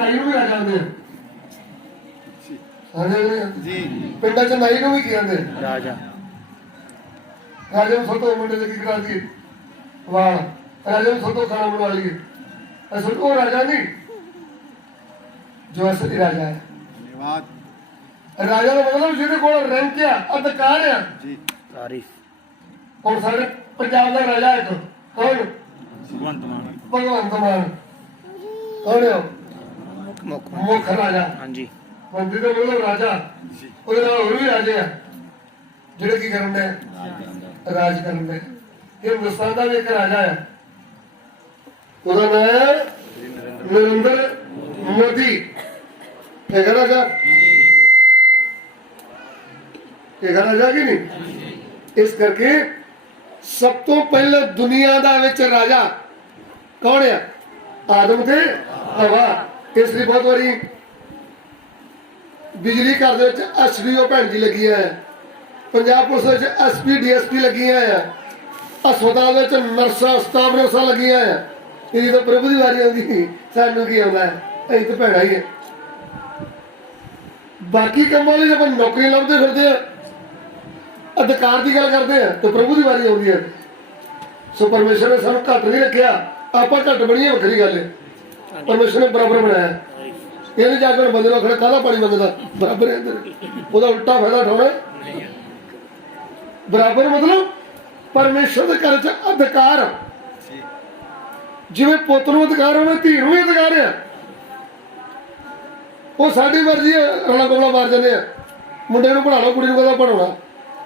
नाई नूं भी राजा आंदे आ जी पिंडां च नाई नूं भी की आंदे राजा राजे नूं सुੱਟੋ मुंडे ते की करा दी वाल राजे नूं सुੱਟੋ खाना बनवा लीए असल वो राजा नहीं जो असली राजा है राजा का मतलब जिहदे कोल रैंक आ अधिकार आ जी तारीफ और साडे पंजाब दा राजा है कौन भगवंत मान कौन है मुख राजा हाँ जी मंत्री का मतलब राजा ਉਹਦੇ ਨਾਲ ਹੋਰ ਵੀ ਰਾਜੇ ਆ ਜਿਹੜੇ ਕੀ ਕਰਨ ਦੇ ਰਾਜ ਕਰਨ ਦੇ ਇਹ ਹਿੰਦੁਸਤਾਨ ਦਾ ਵੀ ਇੱਕ ਰਾਜਾ ਹੈ ਉਹਦਾ ਨਾਮ ਹੈ नरेंद्र मोदी एक राजा कि नहीं इस करके सब तो पहले दुनिया दा विच राजा कौन है आदम थे हवा इसलिए बहुत बारी बिजली घर दे विच एसडीओ भैन जी लगी है पंजाब पुलिस विच एसपी डीएसपी लगी है हस्पताल विच नर्सा स्टाफ नर्सा लगी है ये तो प्रभु की वारी आती सानू की आना है अं तो भैड़ा ही है बाकी कामों लिए जब नौकरी लभते फिरते हैं अधिकार की गल करते हैं तो प्रभु की वारी आती है सो परमेश्वर ने सानू घट नहीं रखा आप घट बनीए वक्री गल है परमेश्वर ने बराबर बनाया ये नहीं जाकर बंदे खड़े काला पानी मंगता बराबर है वो उल्टा फायदा उठाना बराबर मतलब परमेश्वर के घर च अधिकार जिवें पुत नूं अधिकार होवे धी नूं भी अधिकार है वो साडी मर्जी है रौला गोला मार जाते हैं मुंडे नूं पढ़ा लो कुड़ी नूं कहदा पढ़ाउणा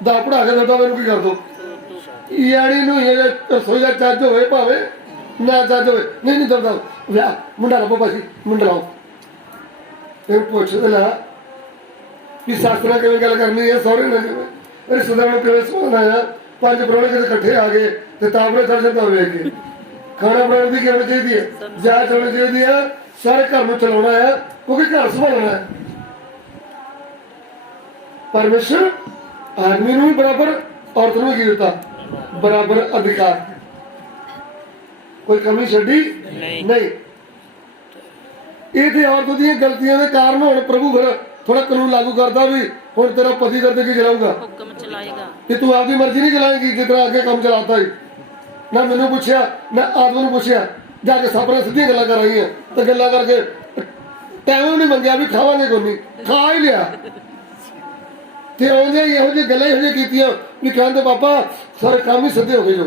दा पढ़ा के दता मैनूं की कर दो यारी नूं रसोई दा चज होवे भावें ना चज होवे नहीं नहीं दरदा विआह मुंडा लभो भाजी मुंडा लाओ फिर पुछ दे ला भी सस नाल किवें गल करनी है सहुरे नाल किवें रिश्तेदार नूं किवें समझाउणा है पंज परौणे किते इकट्ठे आ गए ते तापड़े चढ़ जांदा वेख के खाना बनाने की होनी चाहिए जांच होनी चाहिए है सारे घर में चलाना है क्योंकि घर संभालना है परमेश्वर आदमी भी बराबर औरत ने की दिता बराबर अधिकार कोई कमी छड़ी नहीं ये थे औरत दी गलतियों के कारण हुण प्रभु फिर थोड़ा कानून लागू करता भी हुण तेरा पति करते की चलाऊगा कि तू आपकी मर्जी नहीं चलाएगी जितना आगे काम चलाता ही ना मैंने पूछया ना आदमी ने पूछया जाके सापने सीधी गल्लां कर रही है तो गल्लां करके टाइम नहीं मंगया भी खावांगे कोई नहीं खा ही लिया ते आउंदे इहो जी गल्लां इहो जी कीतियां भी कहंदे पापा सारे काम ही सीधे हो गए जो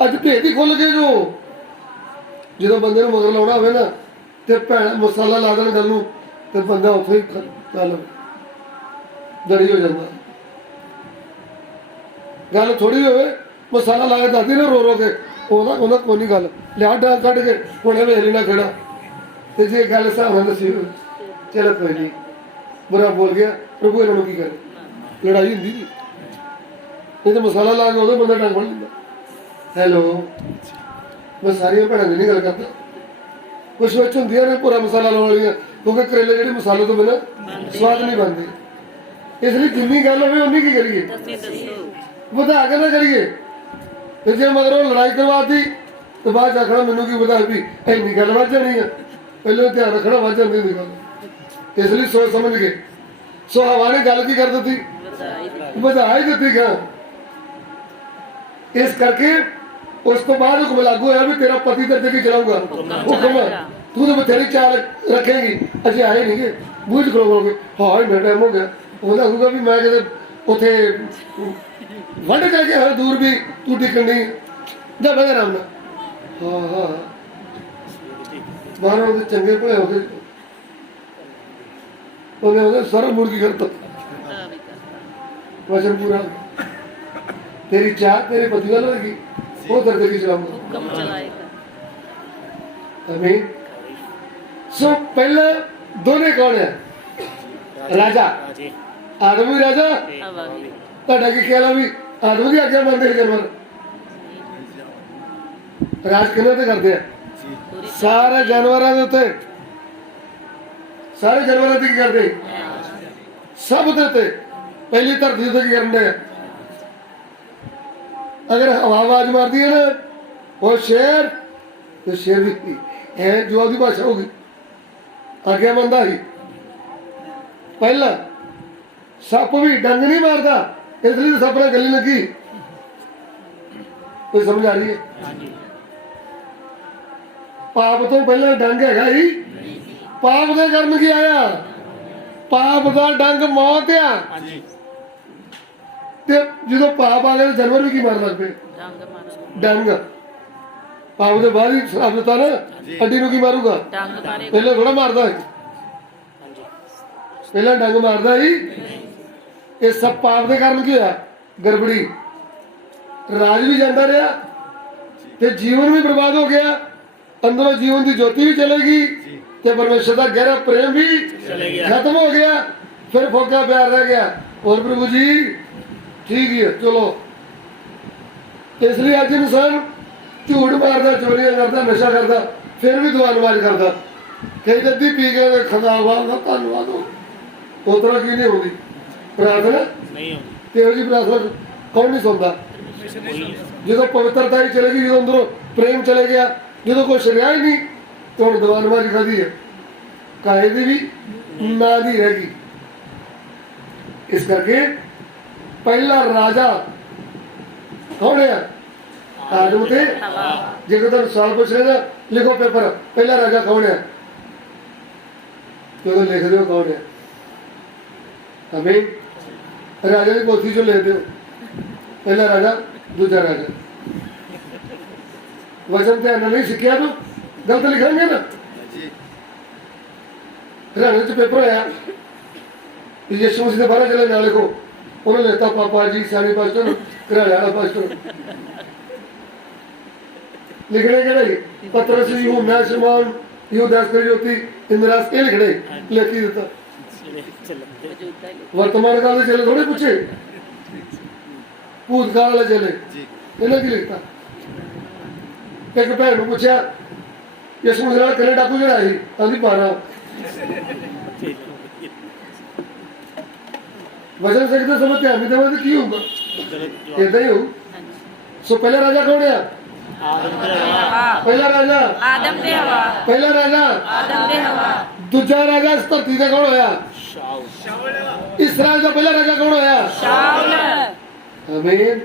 अज भेद ही खुल गए जो जो बंदे नूं मगर लाउणा होवे ना ते भैण मसाला ला देण गल नूं ते बंदा उत्थे ही गल दड़ी हो जांदा गल थोड़ी होवे मसाला ला के दादी ने रो रो के कोई नहीं गल लिया डाक कट के उन्हें वेख लेना खेड़ा तो जे गल हिसाब नाल दसी चलो कोई नहीं बुरा बोल गया प्रभु इन्होंने की करे लड़ाई होंगी नहीं तो मसाला ला के उदों बंदा डंग फड़ लेंदा हैलो मैं सारिया भैनों की नहीं गल करता कुछ विच हुंदियां ने पूरा मसाला लाउण वालियां क्योंकि करेले जिहड़े मसाले तो बिना स्वाद नहीं बनते इसलिए जिन्नी गल होवे उन्नी की करिए वधा के ना करिए फिर जो मगर लड़ाई करवाती तो बाद आखना मैनू की पता भी इन्नी गल वध जानी है पहले ध्यान रखना वध जाती नहीं गल इसलिए सोच समझ के सो हवा ने गल की कर दी वधा ही दी क्या इस करके उस तो बाद हुक्म लागू होया भी तेरा पति तेरे की चलाऊगा हुक्म तू तो बथेरी चाल रखेगी अजे आए नहीं गए बूझ खड़ोगे हाँ इन्ना टाइम हो गया वो आखूगा भी मैं कहते उथे वंड करके हर दूर भी तू टिकन नहीं जा बह आराम हाँ हाँ बाहर चंगे भले हो गए उन्हें सारा मुड़ की करता वचन पूरा तेरी चाह तेरे पति वाल होगी वो दर्द की चलाऊंगा आमीन सो पहले दोनों कौन है राजा आदम भी राजा ਤੁਹਾਡਾ ਕੀ ਖਿਆਲ ਆ ਵੀ ਆਦਮ ਦੀ ਆਗਿਆ ਮੰਨਦੇ ਨੇ ਜਾਨਵਰ ਰਾਜ ਕਿਹਨਾਂ ਤੇ ਕਰਦੇ ਆ ਸਾਰੇ ਜਾਨਵਰਾਂ ਦੇ ਉੱਤੇ ਸਾਰੇ ਜਾਨਵਰਾਂ ਤੇ ਕੀ ਕਰਦੇ ਸਭ ਦੇ ਉੱਤੇ ਪਹਿਲੀ ਧਰਤੀ ਤੇ ਕੀ ਕਰਦੇ ਆ अगर हवा आवाज मारती है ना वो शेर तो शेर भी है जो आदि भाषा होगी आज्ञा मनता ही। पहला सप भी डंग नहीं मारता, इसलिए सप ने गली लगी। कोई समझ आ रही है? पाप तो पहला डंग है ही, पाप के कर्म की आया, पाप का डंग मौत आ। जो पाप आ गया तो जानवर भी की मार लग पे डंग। पाप के बाद ही श्राप देता ना, हड्डी नूं की मारूगा, पहले थोड़ा मारता है, पहला डंग मारता ही। ये सब पाप के कारण की होया गड़बड़ी, राज भी जाता रहा ते जीवन भी बर्बाद हो गया, अंदरों जीवन की ज्योति भी चलेगी ते परमेश्वर का गहरा प्रेम भी खत्म हो गया, फिर फोका प्यार रह गया। और प्रभु जी ठीक ही है चलो। इसलिए अज इंसान झूठ मारता, चोरियां करता, नशा करता, फिर भी दुआ नमाज करता, कई जद्दी पी के खदावाद धन्यवाद हो, उतना की नहीं होती प्रार्थना जी। प्रार्थना कौन नहीं सुनता? जो पवित्रता ही चलेगी, जो अंदरों प्रेम चले गया, जो कुछ रहा ही नहीं तो हम दुआ नमाज खादी है, काहे दी भी ना दी रहेगी। इस करके पहला राजा कौन है? आदम थे। जो तुम सवाल पूछ रहे ना, लिखो पेपर, पहला राजा कौन है? तो लिख दो कौन है। हमें राजा की पोथी जो ले दो, पहला राजा दूसरा राजा। वचन ध्यान नहीं सीखिया तो गलत लिखेंगे ना। हरियाणा च पेपर होया, यीशु मसीह के 12 जिले ना लिखो, उन्होंने लेता पापा जी सानी पास्टर घराड़े वाला पास्टर लिखने के लिए पत्रस यूहन्ना शमौन यहूदा इस्करियोती इंद्रास के लिखने लिखी देता। वर्तमान काल के चले थोड़े पूछे, भूतकाल वाले चले इन्हें की लिखता। एक भैन को पूछा यीशु मसीह कने डाकू चढ़ाई, आंधी 12 वचन सकते समझ ध्यान नहीं देवे की होगा, इदा ही हो। सो पहला राजा कौन है? पहला राजा आदम ते हवा, पहला राजा आदम ते हवा। दूसरा राजा इस धरती का कौन होया? इस्राएल का पहला राजा कौन होया? शाऊल। आमीन।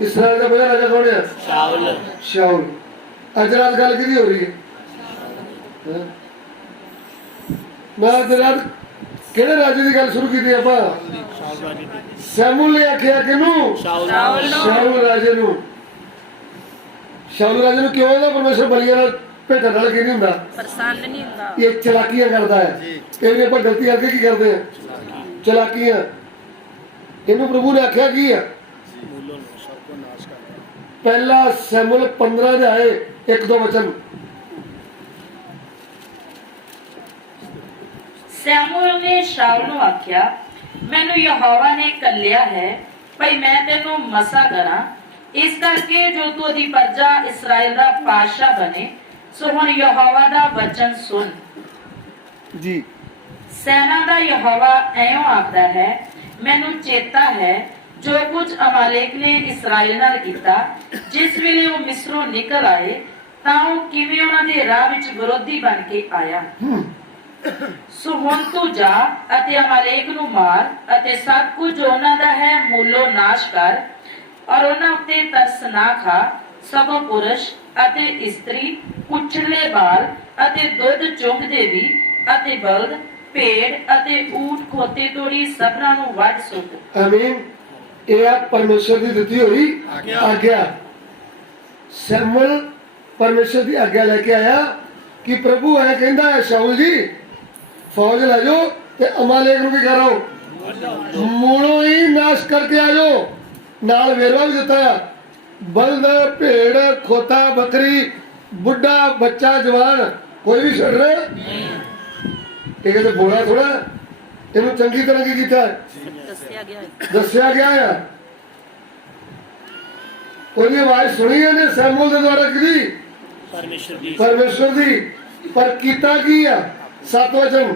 इस्राएल का पहला राजा कौन है? शाऊल। शाऊल। अज रात गल की हो रही है? मैं अज रात किहड़े राजे की गल शुरू की आप? शमूएल ने आख्या किनू? शाऊल राजे नू। शाऊल राजे नू क्यों ना परमेश्वर बलियां नाल भेटां नाल की नहीं हुंदा? प्रसन्न नहीं हुंदा। ये चलाकियां करदा है, इहने पर गलती करके की करदे हैं? चलाकियां। इहनू प्रभु ने आख्या की है? पहला शमूएल 15 दे आए 1-2 वचन। शमूएल ने शाऊल नू आख्या, मैनू यहोवा ने कल्लिया है भई मैं तेनू मसा करा, इस करके जो तू ओदी प्रजा इस्राएल दा पातशाह बने। सो हुण यहोवा दा वचन सुन जी। सेना दा यहोवा ऐयों आखदा है, मैनू चेता है जो कुछ अमालेक ने इस्राएल नाल कीता, जिस वेले वो मिस्रों निकल आए तां वो किवें उन्हां दे राह विच विरोधी बन के आया। सो हुण तू जा अते अमालेक नू मार अते सब कुछ जो उन्हां दा है मूलो नाश कर, और उन्हां उत्ते तरस ना खा, सगों पुरुष अते इस्त्री, कुचले बाल अते दुध चुंगदे भी, अते बलद भेड़ अते ऊंट खोते तोड़ी सबना नू वध सुट। आमीन। यह परमेश्वर की दिती हुई आज्ञा। शमूएल परमेश्वर की आज्ञा लेके आया कि प्रभु है कहता है शाऊल जी फौज लै जाओ ते अमालेक नू की करो मूलों ही नाश करके आ जाओ। नाल वेरवा भी दिता है, बलद भेड़ खोता बकरी बुढ़ा बच्चा जवान कोई भी छड़ रहे। ये कहते बोला थोड़ा, इन्हें चंगी तरह की कीता है, दसिया गया है। कोई आवाज सुनी है ने शमूएल के द्वारा की परमेश्वर दी, पर कीता की है 7 वचन।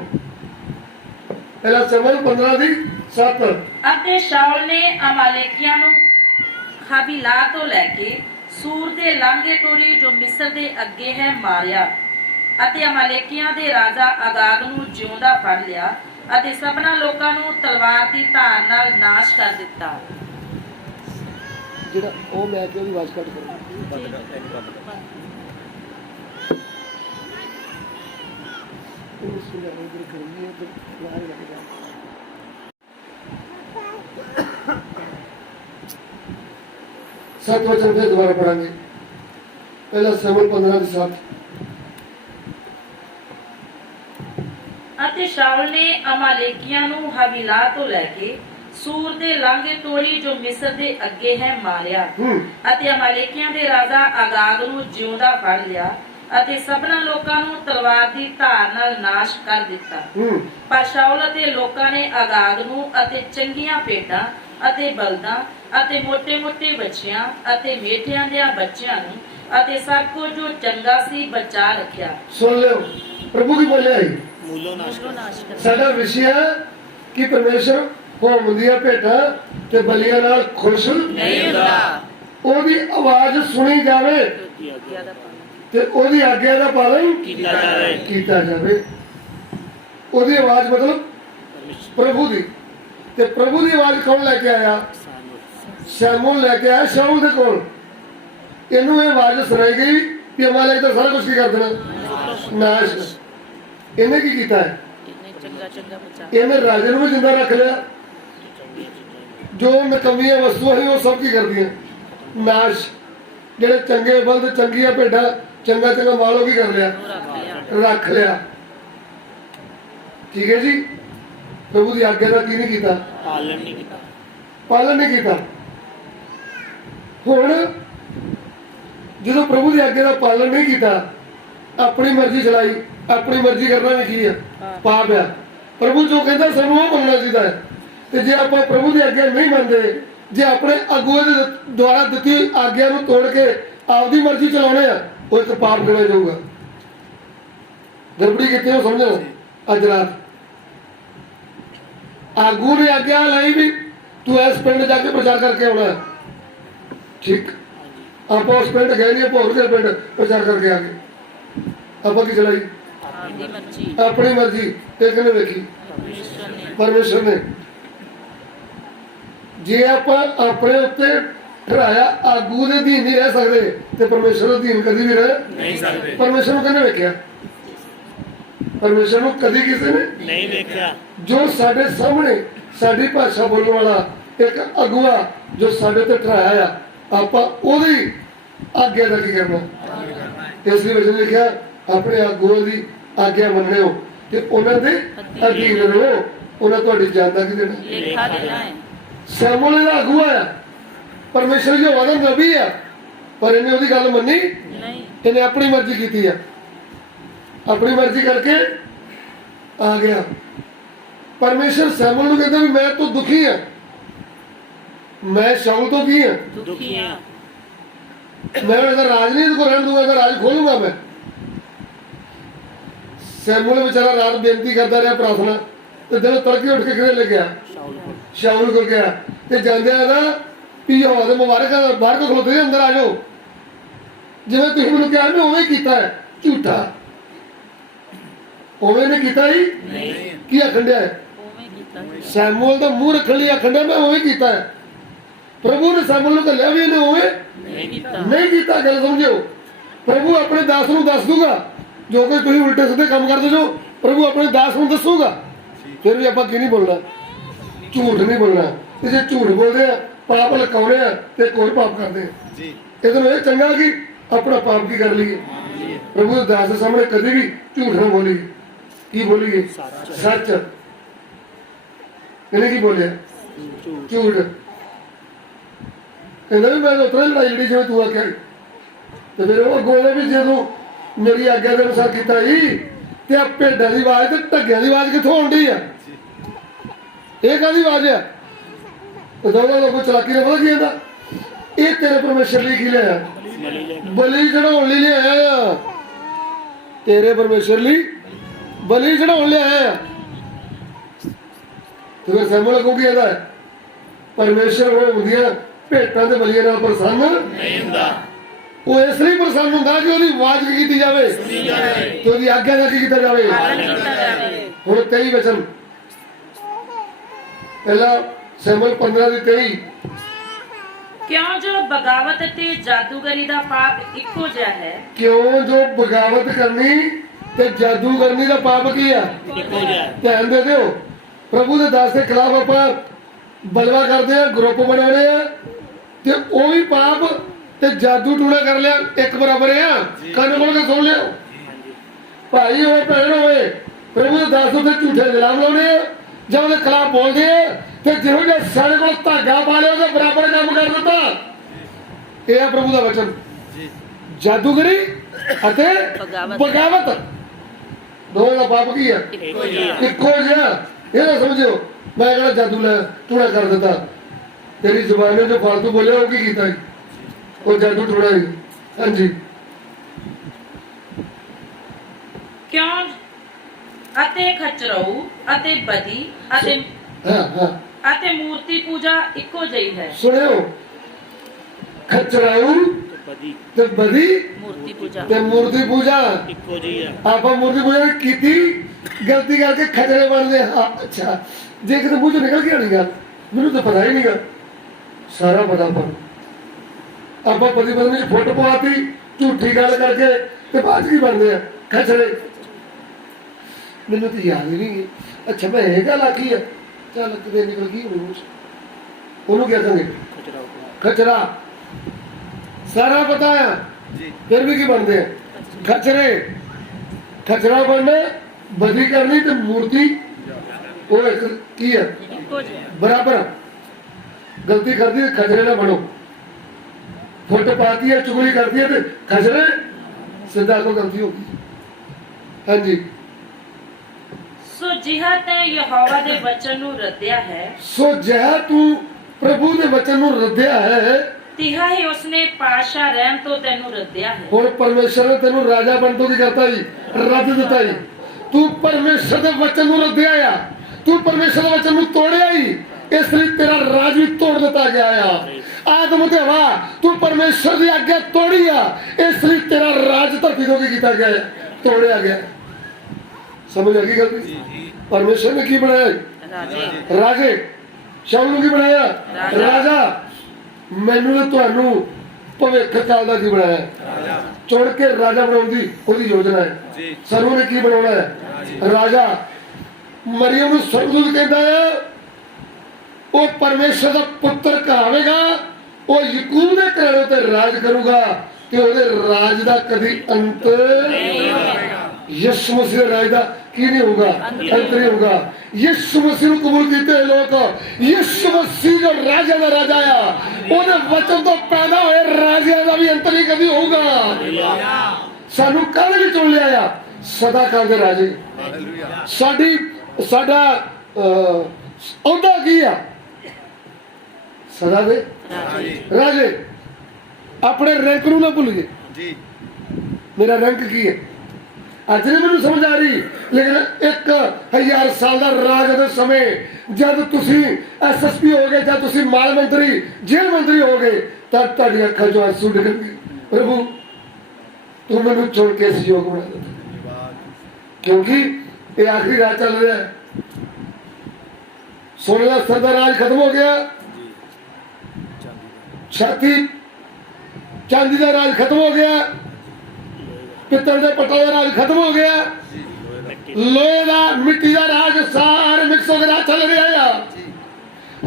पहला शमूएल 15:7। अते शाऊल ने अमालेकियां नू हबीला तो लेके सूर दे लांघे तोड़ी जो मिस्र दे अगे है मारिया, ਅਤੇ ਅਮਾਲੇਕੀਆਂ ਦੇ ਰਾਜਾ ਅਗਾਗ ਨੂੰ ਜਿਉਂਦਾ ਫੜ ਲਿਆ ਅਤੇ ਸਭਨਾਂ ਲੋਕਾਂ ਨੂੰ ਤਲਵਾਰ ਦੀ ਧਾਰ ਨਾਲ ਨਾਸ਼ ਕਰ ਦਿੱਤਾ। ਜਿਹੜਾ ਉਹ ਮੈਂ ਕਿ ਉਹਦੀ ਆਵਾਜ਼ ਕੱਟ ਕਰੋ। सत वचन फिर दोबारा पढ़ांगे। पहला शमूएल 15:7। ਅਤੇ ਸ਼ਾਉਲ ਨੇ ਅਮਾਲੇਕੀਆਂ ਨੂੰ ਹਵੀਲਾ ਤੋਂ ਲੈ ਕੇ ਸੂਰ ਦੇ ਲਾਂਘੇ ਤੋੜੀ ਜੋ ਮਿਸਰ ਦੇ ਅੱਗੇ ਹੈ ਮਾਰਿਆ ਅਤੇ ਅਮਾਲੇਕੀਆਂ ਦੇ ਰਾਜਾ ਅਗਾਗ ਨੂੰ ਜਿਉਂਦਾ ਫੜ ਲਿਆ ਅਤੇ ਸਭਨਾਂ ਲੋਕਾਂ ਨੂੰ ਤਲਵਾਰ ਦੀ ਧਾਰ ਨਾਲ ਨਾਸ਼ ਕਰ ਦਿੱਤਾ। ਪਰ ਸ਼ਾਉਲ ਅਤੇ ਲੋਕਾਂ ਨੇ ਅਗਾਗ ਨੂੰ ਅਤੇ ਚੰਗੀਆਂ ਭੇਡਾਂ ਅਤੇ ਬਲਦਾਂ ਅਤੇ ਮੋਟੇ-ਮੋਟੇ ਬੱਚਿਆਂ ਅਤੇ ਮੇਠਿਆਂ ਦੇ ਬੱਚਿਆਂ ਨੂੰ ਅਤੇ ਸਭ ਕੁਝ ਜੋ ਚੰਗਾ ਸੀ ਬਚਾ ਰੱਖਿਆ। सुन लो प्रभु की बोले आई मूलो नाश कर साडा विषय है कि परमेश्वर होम ਦੀਆਂ ਭੇਟਾਂ ਤੇ ਬਲੀਆਂ ਨਾਲ ਖੁਸ਼ ਨਹੀਂ ਹੁੰਦਾ। ਉਹਦੀ ਆਵਾਜ਼ ਸੁਣੀ ਜਾਵੇ ਤੇ ਉਹਦੀ ਆਗਿਆ ਦਾ ਪਾਲਣ ਕੀਤਾ ਜਾਵੇ। ਉਹਦੀ ਆਵਾਜ਼ ਮਤਲਬ ਪ੍ਰਭੂ ਦੀ। ਤੇ ਪ੍ਰਭੂ ਦੀ ਆਵਾਜ਼ ਕੌਣ ਲੈ ਕੇ ਆਇਆ? ਸ਼ਮੂਏਲ ਲੈ ਕੇ ਆਇਆ ਸ਼ਾਉਲ ਦੇ ਕੋਲ। ਇਹਨੂੰ ਇਹ ਆਵਾਜ਼ ਸੁਣਾਈ ਗਈ ਕਿ ਅਮਾਲੇਕ ਦਾ ਸਾਰਾ ਕੁਝ ਕੀ ਕਰ ਦੇਣਾ, ਨਾਸ਼। ਇਹਨੇ ਕੀ ਕੀਤਾ ਹੈ? ਇਹਨੇ ਰਾਜੇ ਨੂੰ ਵੀ ਜਿੰਦਾ ਰੱਖ ਲਿਆ। ਜੋ ਨਕਮੀਆਂ ਵਸਤੂਆਂ ਸੀ ਉਹ ਸਭ ਕੀ ਕਰਦੀਆਂ, ਨਾਸ਼। ਜਿਹੜੇ ਚੰਗੇ ਬਲਦ, ਚੰਗੀਆਂ ਭੇਡਾਂ, ਚੰਗਾ ਚੰਗਾ ਮਾਲ ਉਹ ਕੀ ਕਰ ਲਿਆ, ਰੱਖ ਲਿਆ। ਠੀਕ ਹੈ ਜੀ। ਪ੍ਰਭੂ ਦੀ ਆਗਿਆ ਦਾ ਕੀ ਨਹੀਂ ਕੀਤਾ? पालन नहीं किया। ਪਾਲਣ ਨਹੀਂ ਕੀਤਾ। ਹੁਣ ਜਦੋਂ ਪ੍ਰਭੂ ਦੀ ਆਗਿਆ ਦਾ ਪਾਲਣ ਨਹੀਂ ਕੀਤਾ, ਆਪਣੀ ਮਰਜ਼ੀ ਚਲਾਈ, ਆਪਣੀ ਮਰਜ਼ੀ ਕਰਨਾ ਵੀ ਕੀ ਆ? ਪਾਪ ਆ। ਪ੍ਰਭੂ ਜੋ ਕਹਿੰਦਾ ਸਾਨੂੰ ਉਹ ਮੰਨਣਾ ਚਾਹੀਦਾ ਹੈ। ਤੇ ਜੇ ਆਪਾਂ ਪ੍ਰਭੂ ਦੀ ਆਗਿਆ ਨਹੀਂ ਮੰਨਦੇ, ਜੇ ਆਪਣੇ ਆਗੂਆਂ ਦੇ ਦੁਆਰਾ ਦਿੱਤੀ ਆਗਿਆ ਨੂੰ ਤੋੜ ਕੇ ਆਪਦੀ ਮਰਜ਼ੀ ਚਲਾਉਣੇ ਆ, ਉਹ ਇੱਕ ਪਾਪ ਗਿਣਿਆ ਜਾਊਗਾ। ਗੜਬੜੀ ਕਿਤੇ ਹੋ ਸਮਝਣਾ। ਅੱਜ ਰਾਤ ਆਗੂ ਨੇ ਆਗਿਆ ਲਈ ਵੀ ਤੂੰ ਇਸ ਪਿੰਡ ਜਾ ਕੇ ਪ੍ਰਚਾਰ ਕਰਕੇ ਆਉਣਾ। ਠੀਕ, ਆਪਾਂ ਉਸ ਪਿੰਡ ਗਏ ਨਹੀਂ, ਆਪਾਂ ਹੋਰ ਦੇ ਪਿੰਡ ਪ੍ਰਚਾਰ ਕਰਕੇ ਆ ਗਏ। ਆਪਾਂ ਕੀ ਚਲਾਈ? ਆਪਣੀ ਮਰਜ਼ੀ। ਇੱਕ ਨੇ ਵੇਖੀ ਪਰਮੇਸ਼ਰ ਨੇ। ਜੇ ਆਪਾਂ ਆਪਣੇ ਉੱਤੇ ਠਹਿਰਾਇਆ ਆਗੂ ਦੇ ਅਧੀਨ ਨਹੀਂ ਰਹਿ ਸਕਦੇ ਤੇ ਪਰਮੇਸ਼ਰ ਦੇ ਅਧੀਨ ਕਦੀ ਵੀ ਰਹਿ नहीं सकते। ਪਰਮੇਸ਼ਰ ਨੂੰ ਕਹਿੰਦੇ ਵੇਖਿਆ? ਪਰਮੇਸ਼ਰ ਨੂੰ ਕਦੀ ਕਿਸੇ ਨੇ नहीं देखा। ਜੋ ਸਾਡੇ ਸਾਹਮਣੇ ਸਾਡੀ ਭਾਸ਼ਾ ਬੋਲਣ ਵਾਲਾ ਇੱਕ ਅਗੂਆ ਜੋ ਸਾਡੇ ਤੇ ਠਹਿਰਾਇਆ ਆ, ਆਪਾਂ ਉਹਦੀ ਆਗਿਆ ਦਾ ਕੀ ਕਰਨਾ। ਇਸ ਲਈ ਵਚਨ ਲਿਖਿਆ ਆਪਣੇ ਆਗੂਆਂ ਦੀ ਆਗਿਆ ਮੰਨਿਓ ਤੇ ਉਹਨਾਂ ਦੇ ਅਧੀਨ ਰਹੋ, ਉਹਨਾਂ ਤੁਹਾਡੀ ਜਾਨ ਦਾ ਕੀ ਦੇਣਾ। ਸ਼ਮੂਏਲ ਦਾ ਆਗੂਆ ਆ, ਪਰਮੇਸ਼ਰ ਜੋ ਵਾਦਾ ਨਬੀ ਆ, ਪਰ ਇਹਨੇ ਉਹਦੀ ਗੱਲ ਮੰਨੀ ਨਹੀਂ। ਇਹਨੇ ਆਪਣੀ ਮਰਜ਼ੀ ਕੀਤੀ ਆ, ਆਪਣੀ ਮਰਜ਼ੀ ਕਰਕੇ ਆ ਗਿਆ। ਪਰਮੇਸ਼ਰ ਸ਼ਮੂਏਲ ਨੂੰ ਕਹਿੰਦਾ ਵੀ ਮੈਂ ਤੋਂ ਦੁਖੀ ਆ, ਮੈਂ ਸ਼ਾਉਲ ਤੋਂ ਕੀ ਆ, दुखी हैं। मैं ਇਹਦਾ ਰਾਜ ਨਹੀਂ ਇਹਦੇ ਕੋਲ ਰਹਿਣ ਦੂੰਗਾ, ਇਹਦਾ ਰਾਜ ਖੋਲੂੰਗਾ ਮੈਂ। ਸ਼ਮੂਏਲ ਵਿਚਾਰਾ ਰਾਤ ਬੇਨਤੀ ਕਰਦਾ ਰਿਹਾ, ਪ੍ਰਾਰਥਨਾ, ਤੇ ਜਦੋਂ ਤੜਕੇ ਉੱਠ ਕੇ ਕਿਹਦੇ ਲੈ ਗਿਆ? ਸ਼ਾਉਲ ਕੋਲ ਗਿਆ। ਤੇ ਜਾਂਦਿਆਂ ਨਾ ਵੀ ਯਹੋਵਾ ਦੇ ਮੁਬਾਰਕਾਂ ਬਾਹਰ ਕੋ ਖਲੋਤੇ ਅੰਦਰ ਆ ਜਾਓ, ਜਿਵੇਂ ਤੁਸੀਂ ਮੈਨੂੰ ਕਿਹਾ ਮੈਂ ਉਵੇਂ ਕੀਤਾ ਹੈ। ਝੂਠਾ, ਉਵੇਂ ਨੇ ਕੀਤਾ ਹੀ ਕੀ ਆਖਣ ਡਿਆ ਹੈ? ਸ਼ਮੂਏਲ ਦਾ ਮੂੰਹ ਰੱਖਣ ਲਈ ਆਖਣ ਡਿਆ ਮੈਂ ਉਵੇਂ ਕੀਤਾ ਹੈ। ਪ੍ਰਭੂ ਨੇ ਸ਼ਮੂਏਲ ਨੂੰ ਘੱਲਿਆ ਵੀ ਇਹਨੇ ਉਵੇਂ ਨਹੀਂ ਕੀਤਾ। ਗੱਲ ਸਮਝਿਓ। ਪ੍ਰਭੂ ਆਪਣੇ ਦਾਸ ਨੂੰ ਦੱਸ ਦੂਗਾ ਜੋ ਕਿ ਤੁਸੀਂ ਉਲਟੇ ਸਿੱਧੇ ਕੰਮ ਕਰਦੇ ਜੋ, ਪ੍ਰਭੂ ਆਪਣੇ ਦਾਸ ਨੂੰ ਦੱਸੂਗਾ। ਫਿਰ ਵੀ ਆਪਾਂ ਕੀ ਨਹੀਂ ਬੋਲਣਾ, ਝੂਠ ਨਹੀਂ ਬੋਲਣਾ। ਤੇ ਜੇ ਝੂਠ ਬੋਲਦੇ ਆ, ਪਾਪ ਲਕਾਉਣੇ ਆ ਤੇ ਕੋਈ ਪਾਪ ਕਰਦੇ ਆ। ਇਹਦੇ ਨਾਲ ਇਹ ਚੰਗਾ ਕਿ ਆਪਣਾ ਪਾਪ ਕੀ ਕਰ ਲਈਏ। ਪ੍ਰਭੂ ਦੇ ਦਾਸ ਦੇ ਸਾਹਮਣੇ ਕਦੇ ਵੀ ਝੂਠ ਨਾ ਬੋਲੀਏ। ਕੀ ਬੋਲੀਏ? ਸੱਚ। ਇਹਨੇ ਕੀ ਬੋਲਿਆ? ਝੂਠ। ਕਹਿੰਦਾ ਵੀ ਮੈਂ ਉਤਰਾ ਲੜਾਈ ਲੜੀ ਜਿਵੇਂ ਤੂੰ ਆਖਿਆ। ਤੇ ਫਿਰ ਉਹ ਗੋਲੇ ਵੀ ਜੇ ਤੂੰ ਮੇਰੀ ਆਗਿਆ ਦੇ ਅਨੁਸਾਰ ਕੀਤਾ ਹੀ, ਤੇ ਆ ਭੇਡਾਂ ਦੀ ਆਵਾਜ਼ ਤੇ ਢੱਗਿਆਂ ਦੀ ਆਵਾਜ਼ ਕਿੱਥੋਂ ਆਉਂਦੀ ਆ? ਇਹ ਕਾਹਦੀ ਆਵਾਜ਼ ਆ? ਤੇ ਦੋਨਾਂ ਲੋਕੋ ਚਲਾਕੀ ਨੇ ਪਤਾ ਕੀ ਕਹਿੰਦਾ, ਇਹ ਤੇਰੇ ਪਰਮੇਸ਼ਰ ਲਈ ਕੀ ਲਿਆ? ਬਲੀ ਚੜਾਉਣ ਲਈ ਲਿਆਇਆ ਆ। ਤੇਰੇ ਪਰਮੇਸ਼ਰ ਲਈ ਬਲੀ ਚੜਾਉਣ ਲਿਆਇਆ ਆ। ਤੇ ਫਿਰ ਸ਼ਮੂਏਲ ਕੋ ਕੀ ਕਹਿੰਦਾ, ਪਰਮੇਸ਼ਰ ਉਹ ਹੁੰਦੀਆਂ ਭੇਟਾਂ ਤੇ ਬਲੀਆਂ ਨਾਲ ਪ੍ਰਸੰਨ ਨਹੀਂ ਹੁੰਦਾ। ਉਹ ਇਸ ਲਈ ਪ੍ਰਸੰਨ ਹੁੰਦਾ ਕਿ ਉਹਦੀ ਆਵਾਜ਼ ਕੀ ਕੀਤੀ ਜਾਵੇ ਤੇ ਉਹਦੀ ਆਗਿਆ ਦਾ ਕੀ ਕੀਤਾ ਜਾਵੇ। ਹੁਣ 23 ਵਚਨ ਪਹਿਲਾ ਸੈਮੂਅਲ 15 ਦੀ 23। ਕਿਉਂ ਜੋ ਬਗਾਵਤ ਤੇ ਜਾਦੂਗਰੀ ਦਾ ਪਾਪ ਇੱਕੋ ਜਿਹਾ ਹੈ। ਕਿਉਂ ਜੋ ਬਗਾਵਤ ਕਰਨੀ ਤੇ ਜਾਦੂ ਕਰਨੀ ਦਾ ਪਾਪ ਕੀ ਆ। ਇੱਕੋ ਜਿਹਾ। ਧਿਆਨ ਦੇ ਦਿਓ, ਪ੍ਰਭੂ ਦੇ ਦਾਸ ਦੇ ਖਿਲਾਫ ਆਪਾਂ ਬਲਵਾ ਕਰਦੇ ਆ, ਗਰੁੱਪ ਬਣਾਉਣੇ ਆ, ਤੇ ਉਹ ਵੀ ਪਾਪ ਤੇ ਜਾਦੂ ਟੂਣਾ ਕਰ ਲਿਆ ਇੱਕ ਬਰਾਬਰ ਆ। ਕੰਨ ਖੋਲ ਕੇ ਸੁਣ ਲਿਓ, ਭਾਈ ਹੋਵੇ ਭੈਣ ਹੋਵੇ, ਪ੍ਰਭੂ ਦੇ ਦਾਸ ਉੱਤੇ ਝੂਠੇ ਇਲਜ਼ਾਮ ਲਾਉਣੇ ਆ ਜਾਂ ਉਹਦੇ ਖਿਲਾਫ ਬੋਲਦੇ ਆ, ਤੇ ਜਿਹੋ ਜਿਹਾ ਸਾਡੇ ਕੋਲ ਧਾਗਾ ਪਾ ਲਿਆ ਉਹਦੇ ਬਰਾਬਰ ਕੰਮ ਕਰ ਦਿੱਤਾ। ਇਹ ਆ ਪ੍ਰਭੂ ਦਾ ਵਚਨ। ਜਾਦੂਗਰੀ ਅਤੇ ਬਗਾਵਤ ਦੋਵਾਂ ਦਾ ਪਾਪ ਕੀ ਆ। ਇੱਕੋ ਜਿਹਾ। ਇਹ ਨਾ ਸਮਝਿਓ ਮੈਂ ਕਹਿੰਦਾ ਜਾਦੂ ਲੈ ਟੂਣਾ ਕਰ ਦਿੱਤਾ, ਤੇਰੀ ਜ਼ੁਬਾਨ ਨੇ ਜੋ ਫਾਲਤੂ ਬੋਲਿਆ ਉਹ ਕੀ ਕੀਤਾ, ਉਹ ਜਾਦੂ ਟੂਣਾ ਹੀ। ਹਾਂਜੀ। ਕਿਉਂ ਅਤੇ ਖਚਰਾਊ ਅਤੇ ਬਦੀ ਅਤੇ ਅਤੇ ਮੂਰਤੀ ਪੂਜਾ ਇੱਕੋ ਜਿਹੀ ਹੈ। ਸੁਣਿਓ, ਖਚਰਾਊ ਬਦੀ ਤੇ ਬਦੀ ਮੂਰਤੀ ਪੂਜਾ ਤੇ ਮੂਰਤੀ ਪੂਜਾ ਇੱਕੋ ਜਿਹੀ ਆ। ਆਪਾਂ ਮੂਰਤੀ ਪੂਜਾ ਕੀਤੀ, ਗਲਤੀ ਕਰਕੇ ਖਚਰੇ ਬਣਦੇ ਹਾਂ। ਅੱਛਾ, ਜੇ ਕਿਤੇ ਮੂੰਹ ਚੋਂ ਨਿਕਲ ਗਿਆ ਨਹੀਂ ਗੱਲ, ਮੈਨੂੰ ਤਾਂ ਪਤਾ ਹੀ ਨਹੀਂਗਾ, ਸਾਰਾ ਪਤਾ ਆਪਾਂ ਪਤੀ ਪਤਨੀ ਚ ਫੁੱਟ ਪਵਾਤੀ ਝੂਠੀ ਗੱਲ ਕਰਕੇ, ਤੇ ਬਾਅਦ ਕੀ ਬਣਦੇ ਆ ਖਚਰੇ। ਮੈਨੂੰ ਤਾਂ ਯਾਦ ਹੀ ਨਹੀਂ। ਅੱਛਾ ਮੈਂ ਇਹ ਗੱਲ ਆਖੀ ਆ, ਚੱਲ ਕਿਤੇ ਨਿਕਲ ਗਈ ਮੂੰਹ ਚ, ਉਹਨੂੰ ਕਿਆ ਕਹਿੰਦੇ ਖਚਰਾ। ਸਾਰਾ ਪਤਾ ਆ, ਫਿਰ ਵੀ ਕੀ ਬਣਦੇ ਆ ਖਚਰੇ। ਖਚਰਾ ਬਣਨਾ, ਬਦੀ ਕਰਨੀ ਤੇ ਮੂਰਤੀ ਉਹ ਇੱਕ ਕੀ ਆ ਬਰਾਬਰ। ਗਲਤੀ ਕਰਦੀ ਹੈ ਖਚਰੇ ਨਾ ਬਣੋ, ਫੁੱਟ ਪਾਤੀ ਹੈ ਚੁਗਲੀ ਕਰਦੀ ਹੈ ਤੇ ਖਚਰੇ ਸਿੱਧਾ ਕੋ ਗਲਤੀ ਹੋ ਗਈ। ਹਾਂਜੀ। ਸੋ ਜਿਹਾ ਤੈਂ ਯਹੋਵਾ ਦੇ ਵਚਨ ਨੂੰ ਰੱਦਿਆ ਹੈ, ਸੋ ਜਿਹਾ ਤੂੰ ਪ੍ਰਭੂ ਦੇ ਵਚਨ ਨੂੰ ਰੱਦਿਆ ਹੈ, ਤਿਹਾ ਹੀ ਉਸਨੇ ਪਾਸ਼ਾ ਰਹਿਮ ਤੋਂ ਤੈਨੂੰ ਰੱਦਿਆ ਹੈ। ਹੁਣ ਪਰਮੇਸ਼ਰ ਨੇ ਤੈਨੂੰ ਰਾਜਾ ਬਣ ਤੋਂ ਕੀ ਕਰਤਾ ਜੀ, ਰੱਦ ਦਿੱਤਾ ਜੀ। ਤੂੰ ਪਰਮੇਸ਼ਰ ਦੇ ਵਚਨ ਨੂੰ ਰੱਦਿਆ ਆ, ਤੂੰ ਪਰਮੇਸ਼ਰ ਦੇ ਵਚਨ ਨੂੰ ਤੋੜਿਆ ਹੀ, ਇਸ ਲਈ ਤੇਰਾ ਰਾਜ ਵੀ ਤੋੜ ਦਿੱਤਾ ਗਿਆ ਆ। ਆਦਮ ਤੇ ਹਵਾ ਤੂੰ ਪਰਮੇਸ਼ਰ ਦੀ ਆਗਿਆ ਤੋੜੀ ਆ, ਇਸ ਲਈ ਤੇਰਾ ਰਾਜ ਧਰਤੀ ਤੋਂ ਕੀ ਕੀਤਾ ਗਿਆ, ਤੋੜਿਆ ਗਿਆ। ਸਮਝ ਆ ਗਈ ਗੱਲ? ਪਰਮੇਸ਼ਰ ਨੇ ਕੀ ਬਣਾਇਆ? ਰਾਜੇ। ਸ਼ਾਮ ਨੂੰ ਕੀ ਬਣਾਇਆ? ਰਾਜਾ। ਮੈਨੂੰ ਤੇ ਤੁਹਾਨੂੰ ਭਵਿੱਖ ਕਾਲ ਦਾ ਕੀ ਬਣਾਇਆ? ਚੁਣ ਕੇ ਰਾਜਾ ਬਣਾਉਣ ਦੀ ਉਹਦੀ ਯੋਜਨਾ ਹੈ। ਸਾਨੂੰ ਨੇ ਕੀ ਬਣਾਉਣਾ ਹੈ? ਰਾਜਾ। ਮਰੀਮ ਨੂੰ ਸਰਦੂਤ ਕਹਿੰਦਾ ਹੈ, ਉਹ ਪਰਮੇਸ਼ਰ ਦਾ ਪੁੱਤਰ ਕਹਾਵੇਗਾ, ਉਹ ਯਕੂਬ ਦੇ ਘਰਾਣੇ ਤੇ ਰਾਜ ਕਰੂਗਾ ਤੇ ਉਹਦੇ ਰਾਜ ਦਾ ਕਦੀ ਅੰਤ ਨਹੀਂ ਹੋਵੇਗਾ। ਯਿਸੂ ਮਸੀਹ ਦੇ ਰਾਜ ਦਾ ਕੀ ਨਹੀਂ ਹੋਊਗਾ? ਅੰਤ ਨਹੀਂ ਹੋਊਗਾ। ਯਿਸੂ ਮਸੀਹ ਨੂੰ ਕਬੂਲ ਕੀਤੇ ਲੋਕ, ਯਿਸੂ ਮਸੀਹ ਜੋ ਰਾਜਾ ਦਾ ਰਾਜਾ ਆ, ਉਹਦੇ ਵਚਨ ਤੋਂ ਪੈਦਾ ਹੋਏ ਰਾਜਿਆਂ ਦਾ ਵੀ ਅੰਤ ਨਹੀਂ ਕਦੀ ਹੋਊਗਾ। ਸਾਨੂੰ ਕਾਹਦੇ ਲਈ ਚੁਣ ਲਿਆ ਆ? ਸਦਾ ਕਾਲ ਦੇ ਰਾਜੇ। ਸਾਡਾ ਅਹੁਦਾ ਕੀ ਆ? ਸਦਾ ਦੇ ਰਾਜੇ। ਆਪਣੇ ਰੈਂਕ ਨੂੰ ਨਾ ਭੁੱਲੀਏ। ਮੇਰਾ ਰੈਂਕ ਕੀ ਹੈ ਅੱਜ ਨਹੀਂ ਮੈਨੂੰ ਸਮਝ ਆ ਰਹੀ, ਲੇਕਿਨ 1000 ਸਾਲ ਦਾ ਰਾਜ ਦੇ ਸਮੇਂ ਜਦ ਤੁਸੀਂ SSP ਹੋ ਗਏ ਜਾਂ ਤੁਸੀਂ ਮਾਲ ਮੰਤਰੀ, ਜੇਲ੍ਹ ਮੰਤਰੀ ਹੋ ਗਏ, ਤਾਂ ਤੁਹਾਡੀਆਂ ਅੱਖਾਂ ਚੋਂ ਆਂਸੂ ਡਿੱਗਣਗੇ। ਪ੍ਰਭੂ ਤੂੰ ਮੈਨੂੰ ਚੁਣ ਕੇ ਸਹਿਯੋਗ ਬਣਾ ਦਿੱਤਾ, ਕਿਉਂਕਿ ਇਹ ਆਖਰੀ ਰਾਜ ਚੱਲ ਰਿਹਾ ਹੈ। ਸੋਨੇ ਦਾ ਸਰ ਦਾ ਰਾਜ ਖਤਮ ਹੋ ਗਿਆ, ਛਾਤੀ ਚਾਂਦੀ ਦਾ ਰਾਜ ਖਤਮ ਹੋ ਗਿਆ, ਪਿੱਤਲ ਦੇ ਪੱਟਾਂ ਦਾ ਰਾਜ ਖਤਮ ਹੋ ਗਿਆ, ਲੋਹੇ ਦਾ ਮਿੱਟੀ ਦਾ ਰਾਜ ਸਾਰੇ ਮਿਕਸ ਹੋ ਕੇ ਰਾਜ ਚੱਲ ਰਿਹਾ ਆ।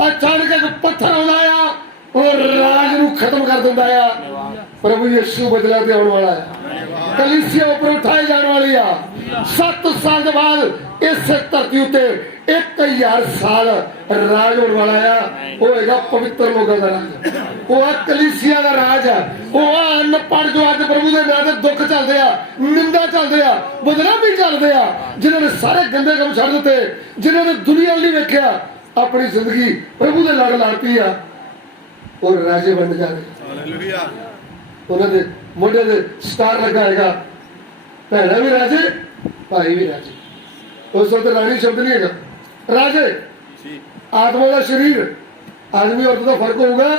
ਅਚਾਨਕ ਇੱਕ ਪੱਥਰ ਆਉਂਦਾ ਆ, ਉਹ ਰਾਜ ਨੂੰ ਖਤਮ ਕਰ ਦਿੰਦਾ ਆ। ਪ੍ਰਭੂ ਯਿਸੂ ਬਦਲਾ ਤੇ ਆਉਣ ਵਾਲਾ ਹੈ, ਕਲੀਸਿਆ ਉੱਪਰ ਉਠਾਈ ਜਾਣ ਵਾਲੀ ਆ। 7 ਸਾਲ ਦੇ ਬਾਅਦ ਇਸ ਧਰਤੀ ਉੱਤੇ 1000 ਸਾਲ ਰਾਜ ਹੋਣ ਵਾਲਾ ਆ। ਉਹ ਹੈਗਾ ਪਵਿੱਤਰ ਲੋਕਾਂ ਦਾ ਰਾਜ, ਉਹ ਆ ਕਲੀਸਿਆ ਦਾ ਰਾਜ ਆ। ਉਹ ਆ ਅਨਪੜ੍ਹ ਜੋ ਅੱਜ ਪ੍ਰਭੂ ਦੇ ਨਾਂ ਤੇ ਦੁੱਖ ਚੱਲਦੇ ਆ, ਨਿੰਦਾ ਚੱਲਦੇ ਆ, ਬਦਨਾਮੀ ਚੱਲਦੇ ਆ, ਜਿਨ੍ਹਾਂ ਨੇ ਸਾਰੇ ਗੰਦੇ ਕੰਮ ਛੱਡ ਦਿੱਤੇ, ਜਿਨ੍ਹਾਂ ਨੇ ਦੁਨੀਆ ਨਹੀਂ ਵੇਖਿਆ, ਆਪਣੀ ਜ਼ਿੰਦਗੀ ਪ੍ਰਭੂ ਦੇ ਲੜ ਲਾਤੀ ਆ, ਉਹ ਰਾਜੇ ਬਣ ਜਾਣਗੇ। ਉਹਨਾਂ ਦੇ ਮੋਢੇ ਦੇ ਸਟਾਰ ਲੱਗਾ ਹੈਗਾ, ਭੈਣਾ ਵੀ ਰਾਜੇ, ਭਾਈ ਵੀ ਰਾਜੇ। ਉਸ ਵਕਤ ਰਾਣੀ ਸ਼ਬਦ ਨਹੀਂ ਹੈਗਾ, ਰਾਜੇ। ਆਤਮਾ ਦਾ ਸਰੀਰ आदमी औरत का फर्क होगा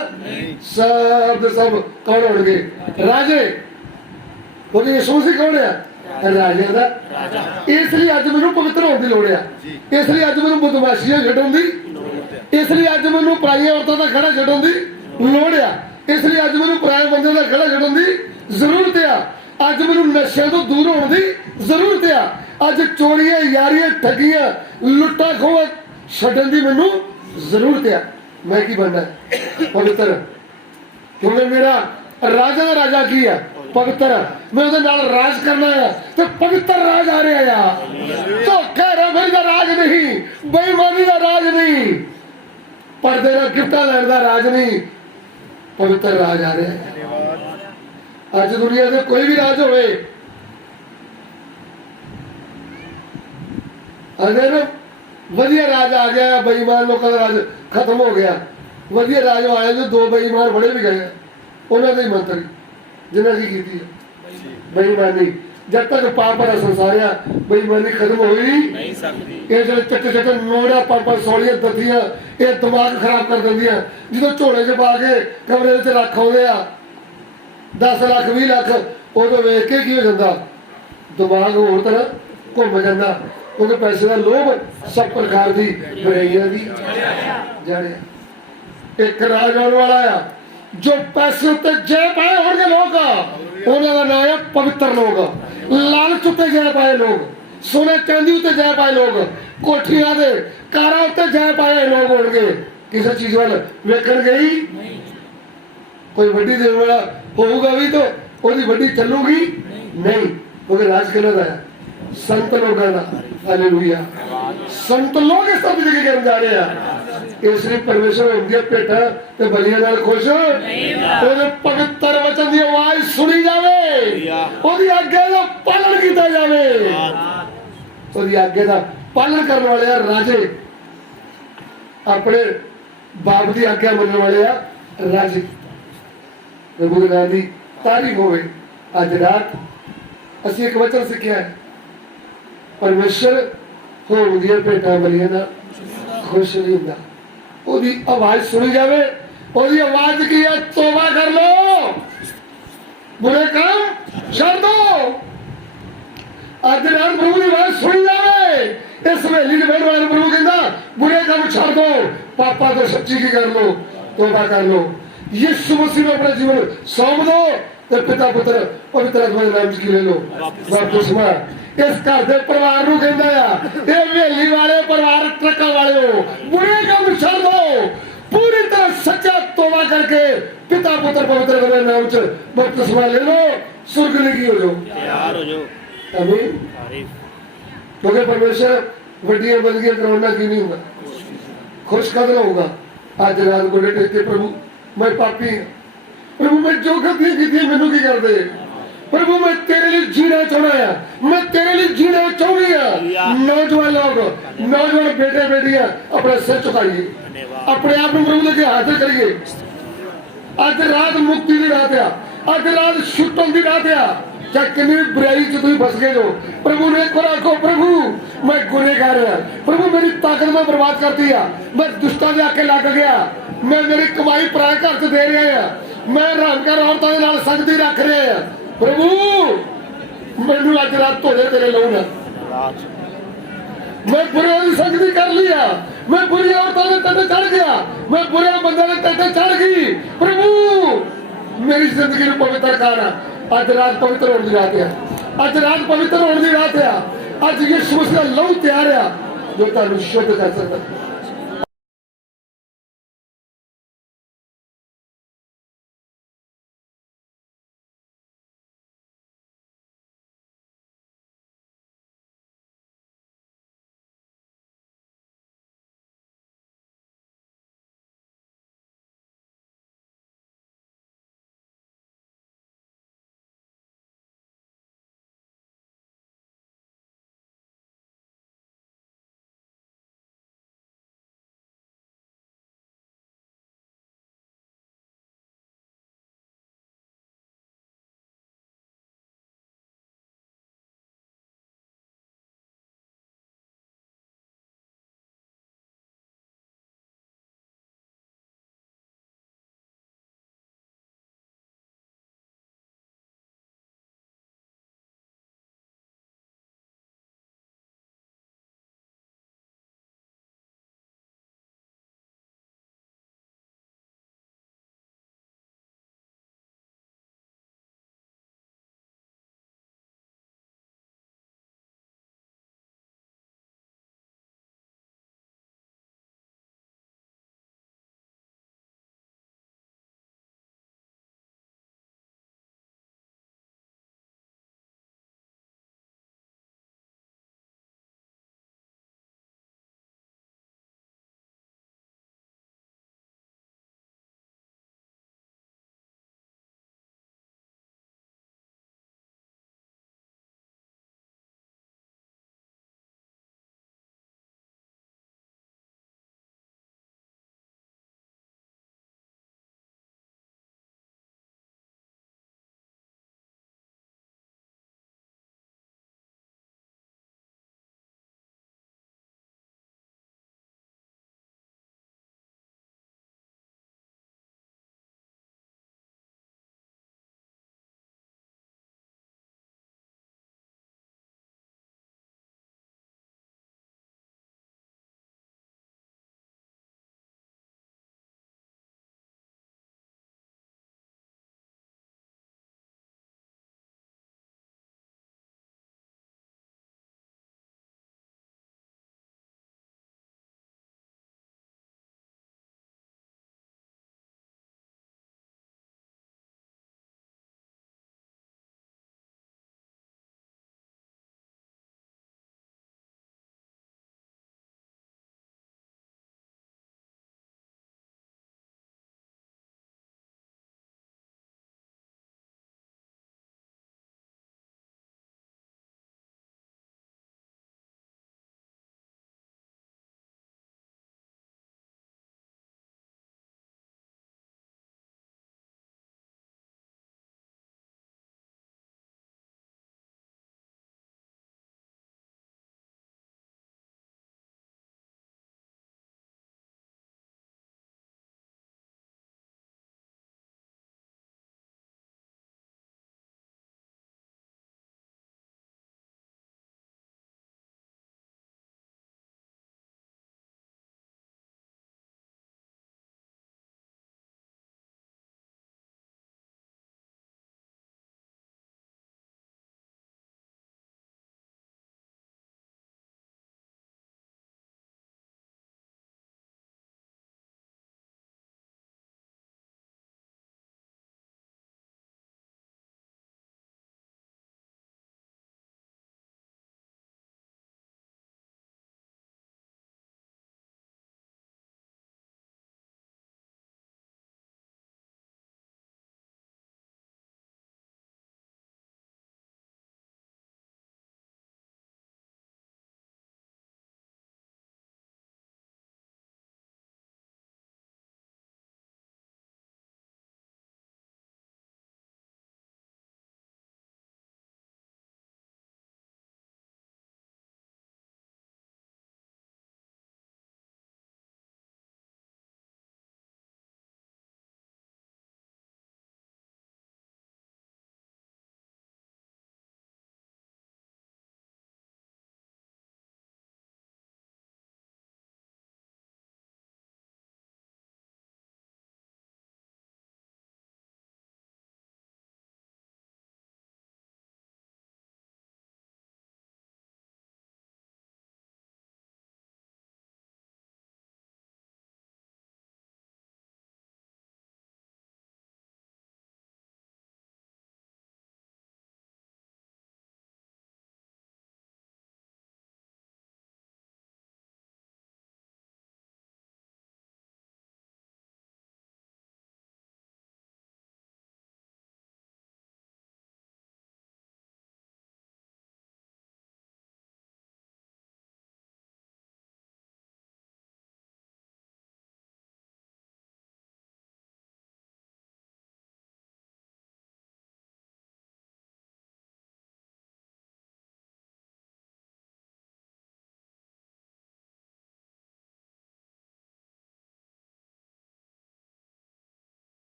सब दे सब कौन होंगे राजे क्योंकि यीशु मसीह कौन है राजे का इसलिए अज मैनू पवित्र होने की लोड़ है इसलिए अज मैनू बदमाशियां छड्डण दी इसलिए अज मैनू पराइयां औरतों का खड़ा छड्डण दी लोड़ है इसलिए अज मैनू पराए बंदे का खड़ा छड्डण दी जरूरत है अज मैनू नशे तो दूर होने की जरूरत है अज चोरियां यारियां ठगियां लुट्टा खोह छड्डण दी मैनू जरूरत है मैं की बनना है पवित्र क्योंकि मेरा राजा का राजा की है पवित्र मैं उहदे नाल राज करना है तो पवित्र राज आ रहा है तो कह रहा का राज नहीं बेईमानी का राज नहीं पर्दे का गिफ्टा लैण का राज नहीं पवित्र राज आ रहा है अज दुनिया से कोई भी राज होवे अगर वधिया राज आ गया बेईमान लोगों का राज खत्म हो गया वधिया राज आए तो दो बेईमान बड़े भी गए उन्होंने ही मंत्री जिन्हें की है बेईमानी जब तक पाप भरा संसार है बेईमानी खत्म हुई नहीं सकती ये जो चट्टे चट्टे नोड़ा पापा सौलियां दतियां ये दिमाग खराब कर देंदियां जो झोले च पा के कमरे च रख आउंदे आ 10 लाख 20 लाख उदों वेख के की हो जाता दिमाग होर तरह घूम जाता क्योंकि पैसे का लोभ सब प्रकार की बुराइयां की जड़े एक राज आने वाला आ जो पैसे उत्ते जय पाए होंगे लोग उन्होंने का नाम है पवित्र लोग लालच उत्ते जय पाए लोग सोने चांदी उत्ते जय पाए लोग कोठियां दे कारां उत्ते जय पाए लोग होंगे किसी चीज वाल वेखण गई कोई वड्डी देने वाला होगा भी तो ओदी वड्डी चलूगी नहीं क्योंकि राज किहदा है संत लोगों का हालेलुया संत लोग इस सब जिंदगी करने जा रहे हैं इसलिए परमेश्वर उनकी भेटा ते बलियां नाल खुश ओदे पवित्र वचन की आवाज सुनी जावे ओदी आज्ञा का पालन किया जावे ओदी आज्ञा का पालन करने वाले राजे अपने बाप की आज्ञा मनने वाले राजे प्रभु के नाम की तारीफ होवे अज रात असीं एक वचन सीखिया है परमेश्वर होण दी भेटां बलियां नाल खुश नहीं हुंदा ओदी आवाज सुनी जावे ओदी आवाज की है तौबा कर लो बुरे काम छोड़ दो अज रात प्रभु की आवाज सुनी जावे इस हवेली दे बैठ वाले प्रभु कहंदा बुरे काम छोड़ दो पापा तो सच्ची की कर लो तौबा कर लो यीशु मसीह में अपना जीवन सौंप दो तो पिता पुत्र पवित्र आत्मा के नाम की ले लो बपतिस्मा इस घर के परिवार को कहता है ये हवेली वाले परिवार ट्रक वाले हो बुरे काम छोड़ दो पूरी तरह सच्चा तौबा करके पिता पुत्र पवित्र आत्मा के नाम से बपतिस्मा ले लो स्वर्ग की हो जाओ तैयार हो जाओ आमीन तारीफ क्योंकि परमेश्वर वड्डियां बंदियां करवाना की नहीं होगा खुश कद होगा आज रात गोडे टेक के प्रभु मैं पापी हूं प्रभु मैं जो गलतियां की मैनू की कर दे प्रभु मैं तेरे लिए जीना चाहना है मैं तेरे लिए जीना चाहनी है नौजवान लोग नौजवान बेटे बेटियां अपना सिर झुकाइए अपने आप को प्रभु के हासिल करिए अज रात मुक्ति की रात है अज रात छुट्टन की रात है चाहे कितनी बुराई च तुम फस गए हो प्रभु ने एक बार आखो प्रभु मैं गुनहगार हूं प्रभु मेरी ताकत में बर्बाद करती है मैं दुष्टा के आके लग गया मैं मेरी कमाई पराए घर च दे रहा है मैं रामकर औरतों के नाल संगति रख रहे हैं प्रभु मैनू अज रात धोले तेरे लहू ना मैं बुरे की संगति कर लिया मैं बुरी औरतों के तटे चढ़ गया मैं बुरे बंदे के तटे चढ़ गई प्रभु मेरी जिंदगी में पवित्र कर अज रात पवित्र होने की रात है अज रात पवित्र होने की रात है अज यीशु मसीह का लहू तैयार है जो तुहानू शुद्ध कर सकता